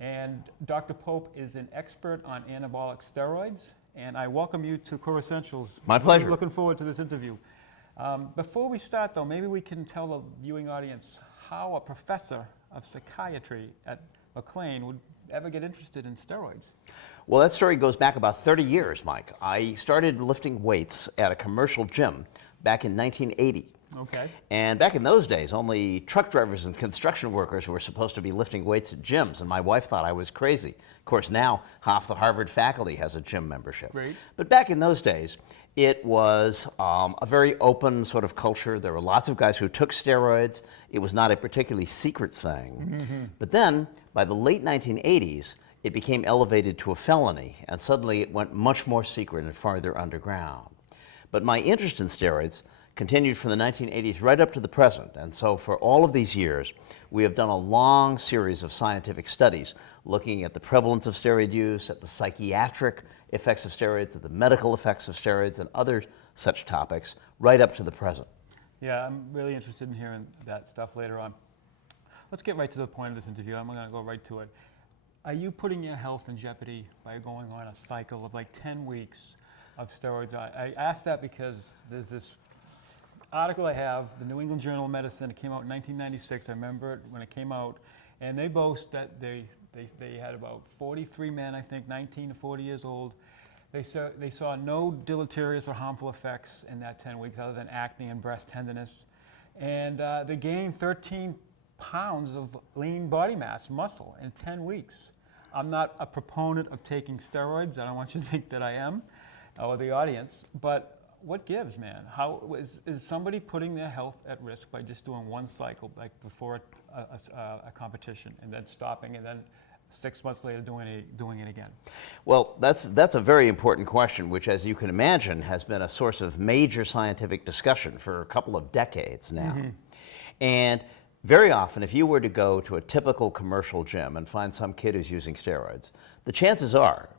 And Dr. Pope is an expert on anabolic steroids, and I welcome you to Core Essentials. My pleasure. I'm looking forward to this interview. Before we start, though, maybe we can tell the viewing audience how a professor of psychiatry at McLean would ever get interested in steroids. Well, that story goes back about 30 years, Mike. I started lifting weights at a commercial gym back in 1980. Okay. And back in those days, only truck drivers and construction workers were supposed to be lifting weights at gyms, and my wife thought I was crazy. Of course, now half the Harvard faculty has a gym membership. Right. But back in those days, it was a very open sort of culture. There were lots of guys who took steroids. It was not a particularly secret thing. Mm-hmm. But then, by the late 1980s, it became elevated to a felony, and suddenly it went much more secret and farther underground. But my interest in steroids continued from the 1980s right up to the present. And so for all of these years, we have done a long series of scientific studies looking at the prevalence of steroid use, at the psychiatric effects of steroids, at the medical effects of steroids, and other such topics right up to the present. Yeah, I'm really interested in hearing that stuff later on. Let's get right to the point of this interview. I'm going to go right to it. Are you putting your health in jeopardy by going on a cycle of like 10 weeks of steroids? I asked that because there's this article I have, the New England Journal of Medicine. It came out in 1996. I remember it when it came out, and they boast that they had about 43 men, I think, 19 to 40 years old. They saw no deleterious or harmful effects in that 10 weeks other than acne and breast tenderness, and they gained 13 pounds of lean body mass, muscle, in 10 weeks. I'm not a proponent of taking steroids. I don't want you to think that I am, or the audience, but what gives, man? How is somebody putting their health at risk by just doing one cycle, like before a competition, and then stopping, and then 6 months later doing it again? Well, that's a very important question, which, as you can imagine, has been a source of major scientific discussion for a couple of decades now. Mm-hmm. And very often, if you were to go to a typical commercial gym and find some kid who's using steroids, the chances are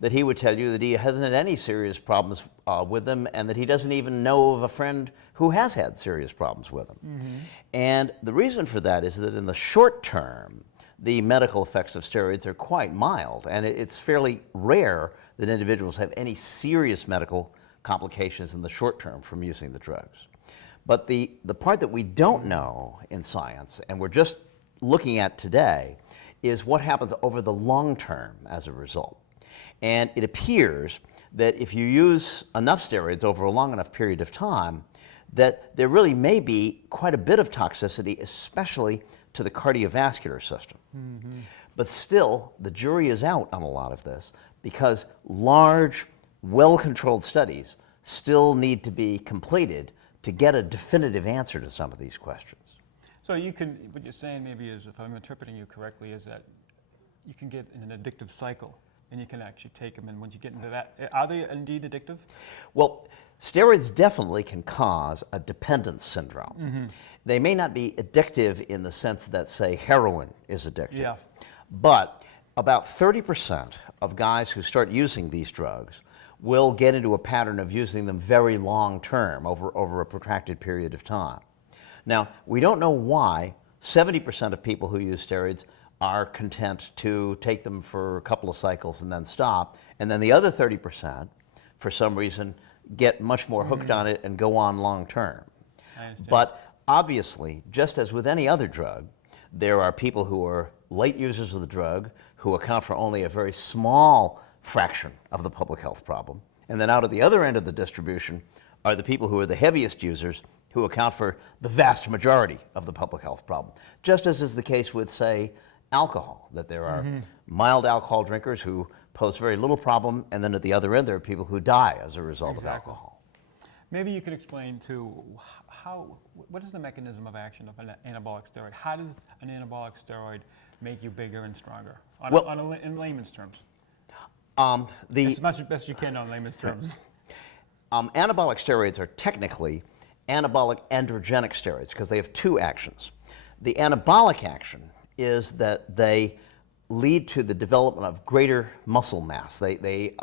that he would tell you that he hasn't had any serious problems with them, and that he doesn't even know of a friend who has had serious problems with them. Mm-hmm. And the reason for that is that in the short term, the medical effects of steroids are quite mild, and it's fairly rare that individuals have any serious medical complications in the short term from using the drugs. But the part that we don't know in science, and we're just looking at today, is what happens over the long term as a result. And it appears that if you use enough steroids over a long enough period of time, that there really may be quite a bit of toxicity, especially to the cardiovascular system. Mm-hmm. But still, the jury is out on a lot of this, because large, well-controlled studies still need to be completed to get a definitive answer to some of these questions. So what you're saying maybe is, if I'm interpreting you correctly, is that you can get in an addictive cycle, and you can actually take them, and once you get into that, are they indeed addictive? Well, steroids definitely can cause a dependence syndrome. Mm-hmm. They may not be addictive in the sense that, say, heroin is addictive. Yeah. But about 30% of guys who start using these drugs will get into a pattern of using them very long term, over a protracted period of time. Now, we don't know why 70% of people who use steroids are content to take them for a couple of cycles and then stop, and then the other 30%, for some reason, get much more hooked on it and go on long term. But obviously, just as with any other drug, there are people who are late users of the drug who account for only a very small fraction of the public health problem. And then out at the other end of the distribution are the people who are the heaviest users, who account for the vast majority of the public health problem. Just as is the case with, say, alcohol, that there are mild alcohol drinkers who pose very little problem, and then at the other end there are people who die as a result of alcohol. Maybe you could explain too, what is the mechanism of action of an anabolic steroid? How does an anabolic steroid make you bigger and stronger, in layman's terms? As much as best you can on layman's terms. Anabolic steroids are technically anabolic androgenic steroids because they have two actions. The anabolic action is that they lead to the development of greater muscle mass. They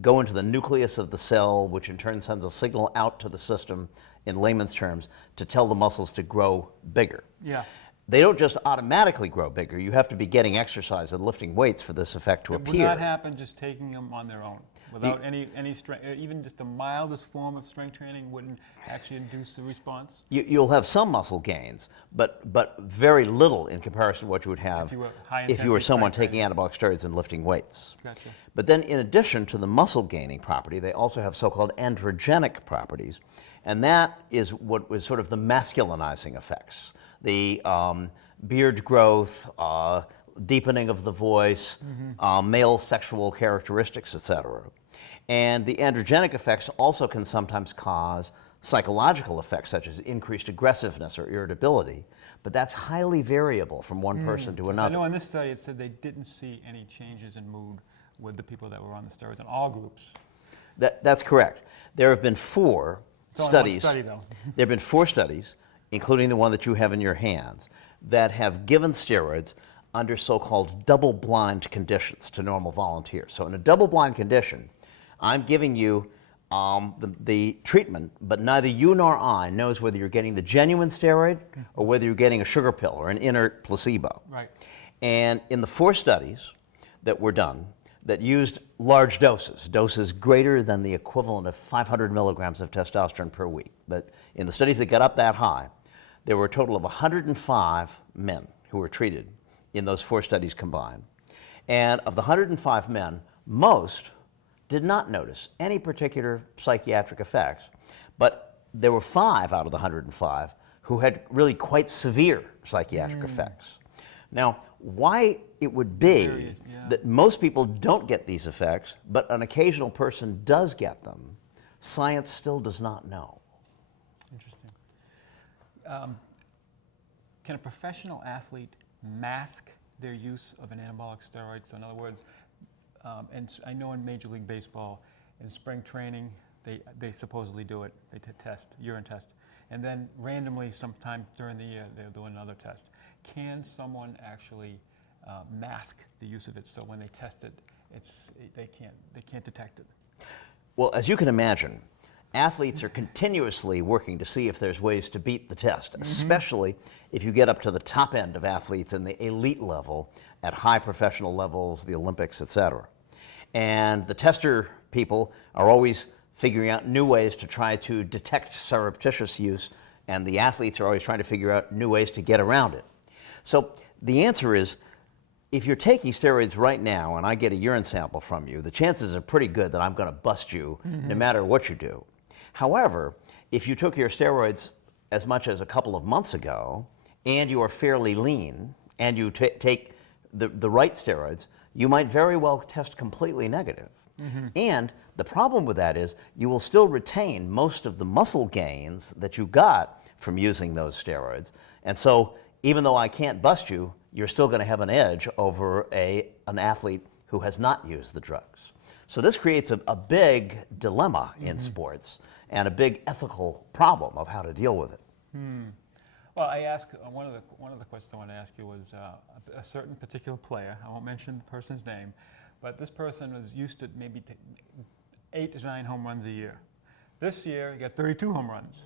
go into the nucleus of the cell, which in turn sends a signal out to the system, in layman's terms, to tell the muscles to grow bigger. Yeah. they don't just automatically grow bigger. You have to be getting exercise and lifting weights for this effect to It would appear. not happen just taking them on their own, without any strength, even just the mildest form of strength training wouldn't actually induce the response? You'll have some muscle gains, but very little in comparison to what you would have If you were if you were high-intensity someone strength taking anabolic steroids and lifting weights. Gotcha. But then in addition to the muscle gaining property, they also have so-called androgenic properties, and that is what was sort of the masculinizing effects. The beard growth, deepening of the voice, male sexual characteristics, etc. And the androgenic effects also can sometimes cause psychological effects such as increased aggressiveness or irritability, but that's highly variable from one person to I another. know in this study it said they didn't see any changes in mood with the people that were on the steroids in all groups. That's correct. There have been 4 It's only studies. one study, though. There have been 4 studies, including the one that you have in your hands, that have given steroids under so-called double-blind conditions to normal volunteers. So in a double-blind condition, I'm giving you the treatment, but neither you nor I knows whether you're getting the genuine steroid or whether you're getting a sugar pill or an inert placebo. Right. And in the 4 studies that were done that used large doses greater than the equivalent of 500 milligrams of testosterone per week, but in the studies that got up that high, there were a total of 105 men who were treated in those 4 studies combined. And of the 105 men, most did not notice any particular psychiatric effects, but there were 5 out of the 105 who had really quite severe psychiatric effects. Now, why it would be that most people don't get these effects, but an occasional person does get them, science still does not know. Interesting. Can a professional athlete mask their use of an anabolic steroid? So in other words, and I know in Major League Baseball, in spring training, they supposedly do it. They test, urine test. And then randomly sometime during the year, they'll do another test. Can someone actually mask the use of it so when they test it, they can't detect it? Well, as you can imagine, athletes are continuously working to see if there's ways to beat the test, especially if you get up to the top end of athletes in the elite level at high professional levels, the Olympics, et cetera. And the tester people are always figuring out new ways to try to detect surreptitious use, and the athletes are always trying to figure out new ways to get around it. So the answer is, if you're taking steroids right now and I get a urine sample from you, the chances are pretty good that I'm going to bust you no matter what you do. However, if you took your steroids as much as a couple of months ago and you are fairly lean and you take the right steroids, you might very well test completely negative. And the problem with that is you will still retain most of the muscle gains that you got from using those steroids. And so even though I can't bust you, you're still going to have an edge over an athlete who has not used the drugs. So this creates a big dilemma in sports and a big ethical problem of how to deal with it. Well, I asked one of the questions I want to ask you was a certain particular player. I won't mention the person's name, but this person was used to maybe 8 to 9 home runs a year. This year, he got 32 home runs.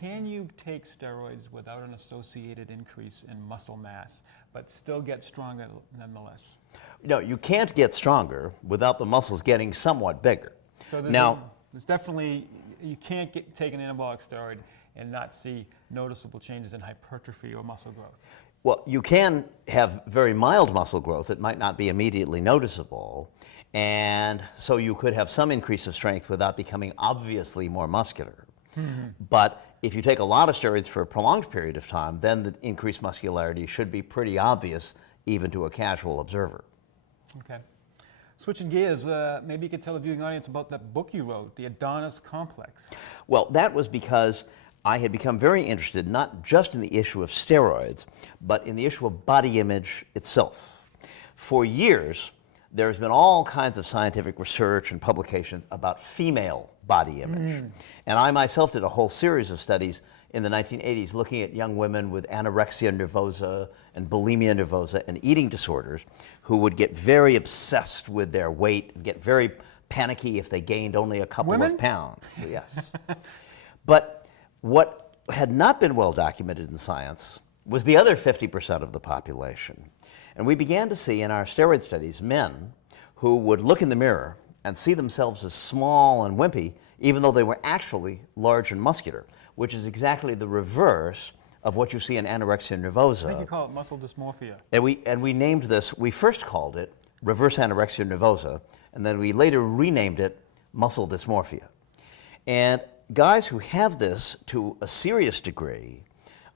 Can you take steroids without an associated increase in muscle mass, but still get stronger nonetheless? No, you can't get stronger without the muscles getting somewhat bigger. So there's definitely, you can't take an anabolic steroid and not see noticeable changes in hypertrophy or muscle growth. Well, you can have very mild muscle growth. It might not be immediately noticeable. And so you could have some increase of strength without becoming obviously more muscular. But if you take a lot of steroids for a prolonged period of time, then the increased muscularity should be pretty obvious even to a casual observer. Okay. Switching gears, maybe you could tell the viewing audience about that book you wrote, The Adonis Complex. Well, that was because I had become very interested not just in the issue of steroids, but in the issue of body image itself. For years, there's been all kinds of scientific research and publications about female body image. And I myself did a whole series of studies in the 1980s looking at young women with anorexia nervosa and bulimia nervosa and eating disorders who would get very obsessed with their weight and get very panicky if they gained only a couple of pounds. Yes. But what had not been well documented in science was the other 50% of the population. And we began to see in our steroid studies men who would look in the mirror and see themselves as small and wimpy, even though they were actually large and muscular, which is exactly the reverse of what you see in anorexia nervosa. I think you call it muscle dysmorphia. And we named this, we first called it reverse anorexia nervosa, and then we later renamed it muscle dysmorphia. And guys who have this to a serious degree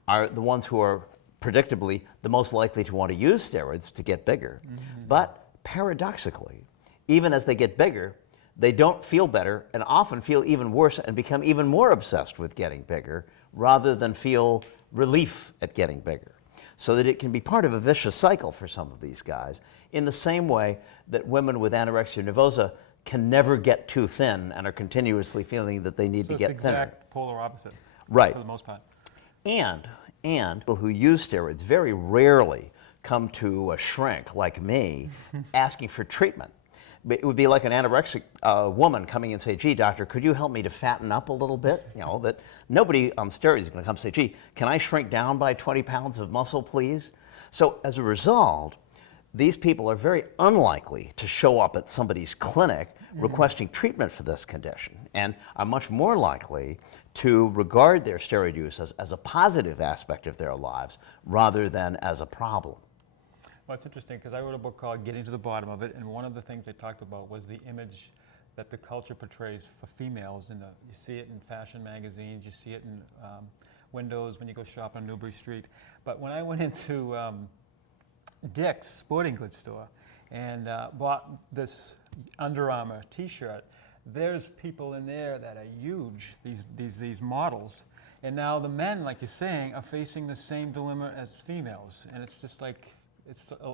are the ones who are predictably the most likely to want to use steroids to get bigger. But paradoxically, even as they get bigger, they don't feel better and often feel even worse and become even more obsessed with getting bigger rather than feel relief at getting bigger. So that it can be part of a vicious cycle for some of these guys, in the same way that women with anorexia nervosa can never get too thin and are continuously feeling that they need to get thinner. So it's exact polar opposite. Right. For the most part. And people who use steroids very rarely come to a shrink like me asking for treatment. It would be like an anorexic woman coming and say, gee, doctor, could you help me to fatten up a little bit? You know, that nobody on steroids is going to come and say, gee, can I shrink down by 20 pounds of muscle, please? So as a result, these people are very unlikely to show up at somebody's clinic requesting treatment for this condition, and are much more likely to regard their steroid use as a positive aspect of their lives rather than as a problem. Well, it's interesting because I wrote a book called Getting to the Bottom of It, and one of the things they talked about was the image that the culture portrays for females. You see it in fashion magazines, you see it in windows when you go shop on Newbury Street. But when I went into Dick's sporting goods store and bought this Under Armour t-shirt, there's people in there that are huge, these models. And now the men, like you're saying, are facing the same dilemma as females. And it's just like,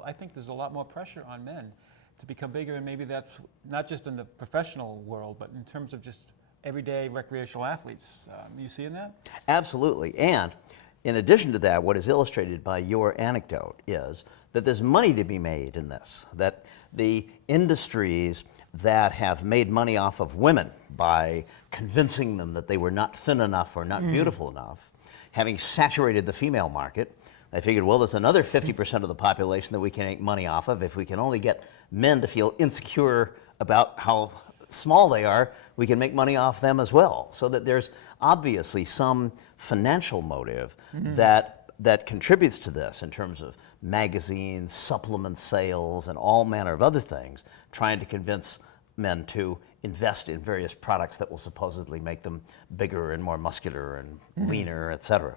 I think there's a lot more pressure on men to become bigger, and maybe that's not just in the professional world, but in terms of just everyday recreational athletes. You seeing that? Absolutely. And in addition to that, what is illustrated by your anecdote is that there's money to be made in this, that the industries that have made money off of women by convincing them that they were not thin enough or not beautiful enough, having saturated the female market, I figured, well, there's another 50% of the population that we can make money off of. If we can only get men to feel insecure about how small they are, we can make money off them as well. So that there's obviously some financial motive that contributes to this in terms of magazines, supplement sales, and all manner of other things, trying to convince men to invest in various products that will supposedly make them bigger and more muscular and leaner, et cetera.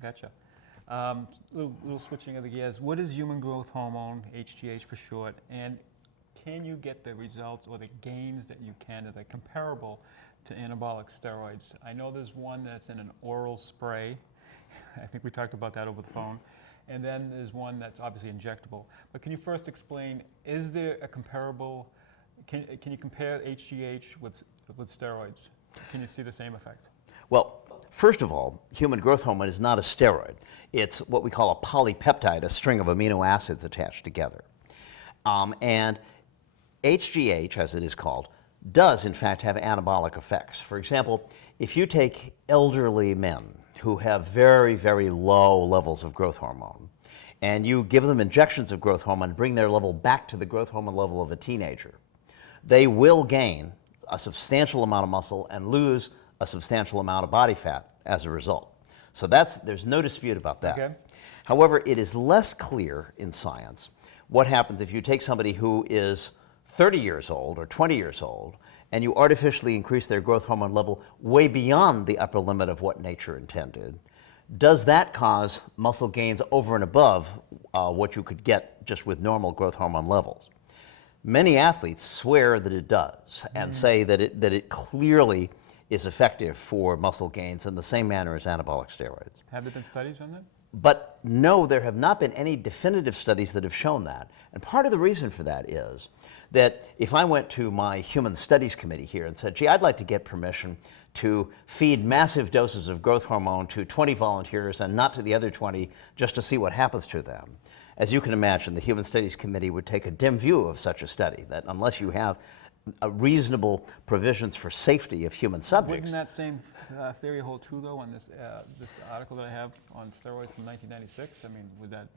Gotcha. Little switching of the gears. What is human growth hormone, HGH for short, and can you get the results or the gains that you can that are comparable to anabolic steroids? I know there's one that's in an oral spray. I think we talked about that over the phone. And then there's one that's obviously injectable. But can you first explain, is there a comparable, can you compare HGH with steroids? Can you see the same effect? Well, first of all, human growth hormone is not a steroid. It's what we call a polypeptide, a string of amino acids attached together. And HGH, as it is called, does in fact have anabolic effects. For example, if you take elderly men who have very, very low levels of growth hormone, and you give them injections of growth hormone, bring their level back to the growth hormone level of a teenager, they will gain a substantial amount of muscle and lose a substantial amount of body fat as a result. So there's no dispute about that. Okay. However, it is less clear in science what happens if you take somebody who is 30 years old or 20 years old and you artificially increase their growth hormone level way beyond the upper limit of what nature intended. Does that cause muscle gains over and above what you could get just with normal growth hormone levels? Many athletes swear that it does and say that it clearly is effective for muscle gains in the same manner as anabolic steroids. Have there been studies on that? But no, there have not been any definitive studies that have shown that. And part of the reason for that is that if I went to my human studies committee here and said, gee, I'd like to get permission to feed massive doses of growth hormone to 20 volunteers and not to the other 20 just to see what happens to them, as you can imagine, the human studies committee would take a dim view of such a study, that unless you have reasonable provisions for safety of human subjects. Wouldn't that same theory hold true, though, on this article that I have on steroids from 1996? I mean, with that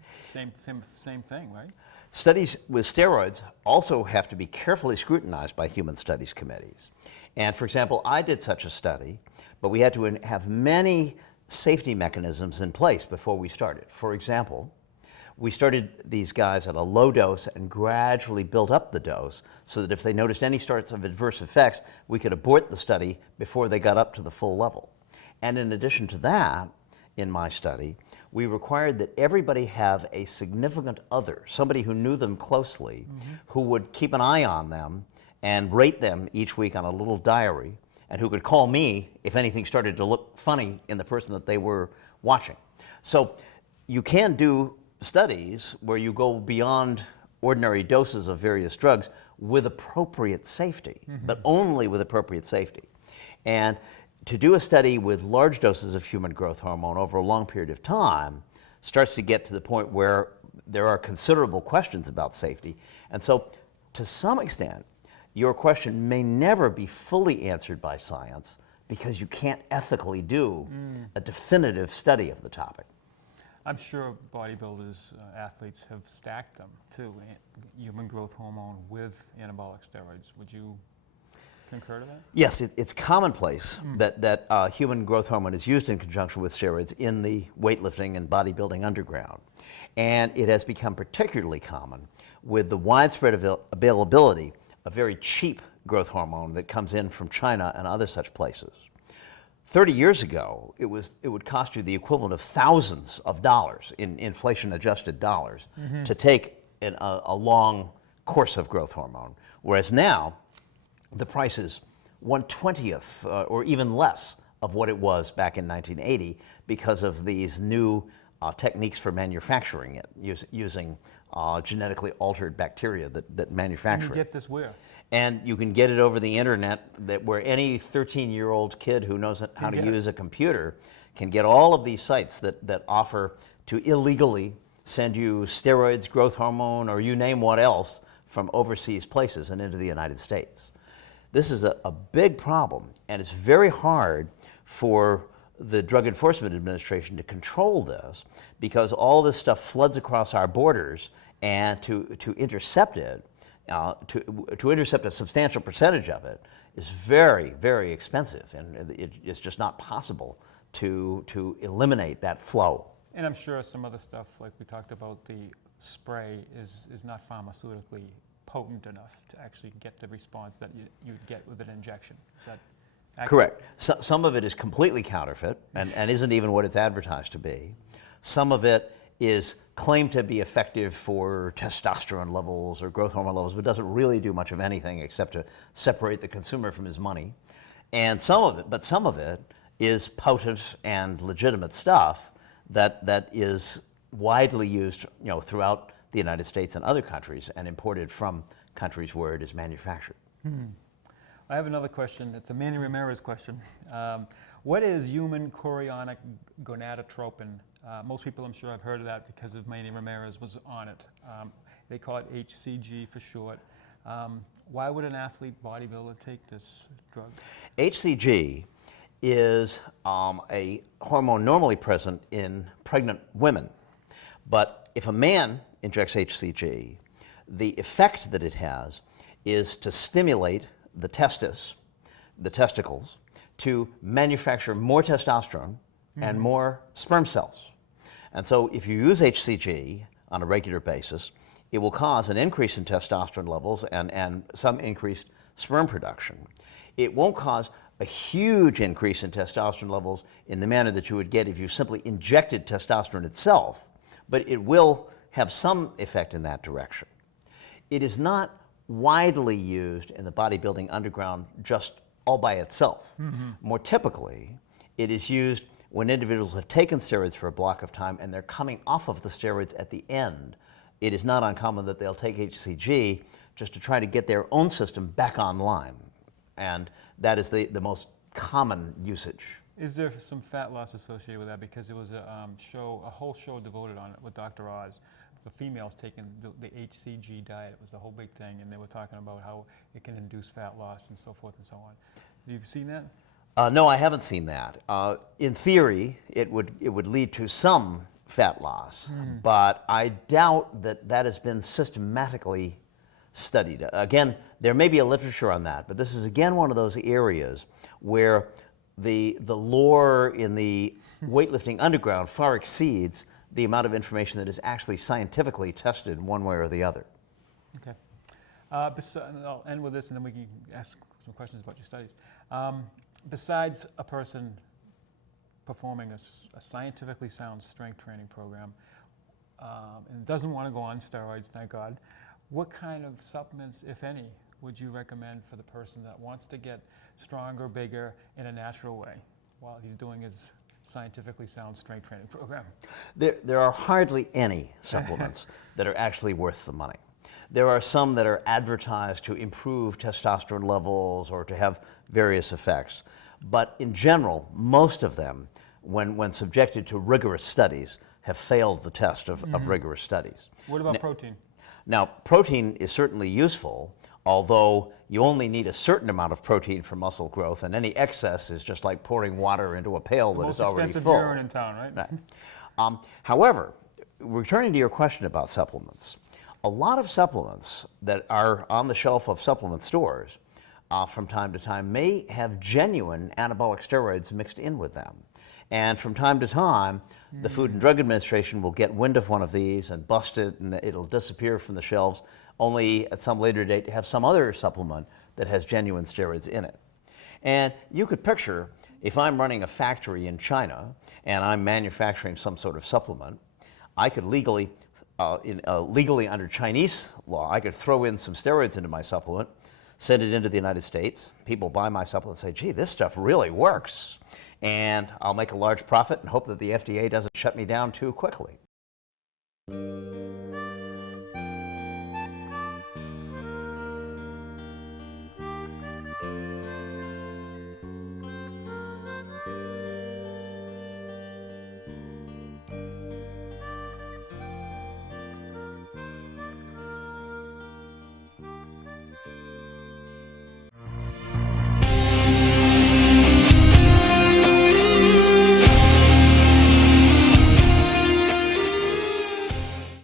same thing, right? Studies with steroids also have to be carefully scrutinized by human studies committees. And for example, I did such a study, but we had to have many safety mechanisms in place before we started. For example, we started these guys at a low dose and gradually built up the dose so that if they noticed any sorts of adverse effects, we could abort the study before they got up to the full level. And in addition to that, in my study, we required that everybody have a significant other, somebody who knew them closely, who would keep an eye on them and rate them each week on a little diary, and who could call me if anything started to look funny in the person that they were watching. So you can do studies where you go beyond ordinary doses of various drugs with appropriate safety, but only with appropriate safety. And to do a study with large doses of human growth hormone over a long period of time starts to get to the point where there are considerable questions about safety. And so, to some extent, your question may never be fully answered by science because you can't ethically do a definitive study of the topic. I'm sure bodybuilders, athletes have stacked them too, human growth hormone with anabolic steroids. Would you concur to that? Yes, it's commonplace that human growth hormone is used in conjunction with steroids in the weightlifting and bodybuilding underground. And it has become particularly common with the widespread availability of very cheap growth hormone that comes in from China and other such places. 30 years ago, it would cost you the equivalent of thousands of dollars in inflation-adjusted dollars to take a long course of growth hormone, whereas now the price is 1/20th or even less of what it was back in 1980 because of these new techniques for manufacturing it, using genetically altered bacteria that manufacture it. And you get this where? And you can get it over the internet, where any 13-year-old kid who knows how to use a computer can get all of these sites that offer to illegally send you steroids, growth hormone, or you name what else from overseas places and into the United States. This is a big problem, and it's very hard for the Drug Enforcement Administration to control this because all this stuff floods across our borders, and to intercept it, to intercept a substantial percentage of it is very, very expensive, and it's just not possible to eliminate that flow. And I'm sure some other stuff, like we talked about, the spray is not pharmaceutically potent enough to actually get the response that you'd get with an injection. Is that accurate? Correct. Some of it is completely counterfeit and isn't even what it's advertised to be. Some of it is claimed to be effective for testosterone levels or growth hormone levels, but doesn't really do much of anything except to separate the consumer from his money. And some of it is potent and legitimate stuff that is widely used, throughout the United States and other countries, and imported from countries where it is manufactured. I have another question. It's a Manny Ramirez question. What is human chorionic gonadotropin? Most people, I'm sure, have heard of that because of Manny Ramirez was on it. They call it HCG for short. Why would an athlete bodybuilder take this drug? HCG is a hormone normally present in pregnant women. But if a man injects HCG, the effect that it has is to stimulate the testicles, to manufacture more testosterone and more sperm cells. And so if you use HCG on a regular basis, it will cause an increase in testosterone levels and some increased sperm production. It won't cause a huge increase in testosterone levels in the manner that you would get if you simply injected testosterone itself, but it will have some effect in that direction. It is not widely used in the bodybuilding underground just all by itself. More typically, it is used when individuals have taken steroids for a block of time and they're coming off of the steroids at the end. It is not uncommon that they'll take HCG just to try to get their own system back online. And that is the most common usage. Is there some fat loss associated with that? Because there was a whole show devoted on it with Dr. Oz, the females taking the HCG diet. It was a whole big thing, and they were talking about how it can induce fat loss and so forth and so on. Have you seen that? No, I haven't seen that. In theory, it would lead to some fat loss, but I doubt that that has been systematically studied. Again, there may be a literature on that, but this is again one of those areas where the lore in the weightlifting underground far exceeds the amount of information that is actually scientifically tested one way or the other. Okay. I'll end with this, and then we can ask some questions about your studies. Besides a person performing a scientifically sound strength training program and doesn't want to go on steroids, thank God, what kind of supplements, if any, would you recommend for the person that wants to get stronger, bigger in a natural way while he's doing his scientifically sound strength training program? There are hardly any supplements that are actually worth the money. There are some that are advertised to improve testosterone levels or to have various effects. But in general, most of them, when subjected to rigorous studies, have failed the test of rigorous studies. What about protein? Now, protein is certainly useful, although you only need a certain amount of protein for muscle growth, and any excess is just like pouring water into a pail that is already full. Most expensive urine in town, right? However, returning to your question about supplements, a lot of supplements that are on the shelf of supplement stores from time to time may have genuine anabolic steroids mixed in with them. And from time to time, the Food and Drug Administration will get wind of one of these and bust it, and it'll disappear from the shelves, only at some later date to have some other supplement that has genuine steroids in it. And you could picture, if I'm running a factory in China and I'm manufacturing some sort of supplement, I could legally under Chinese law, I could throw in some steroids into my supplement, send it into the United States. People buy my supplement and say, gee, this stuff really works. And I'll make a large profit and hope that the FDA doesn't shut me down too quickly.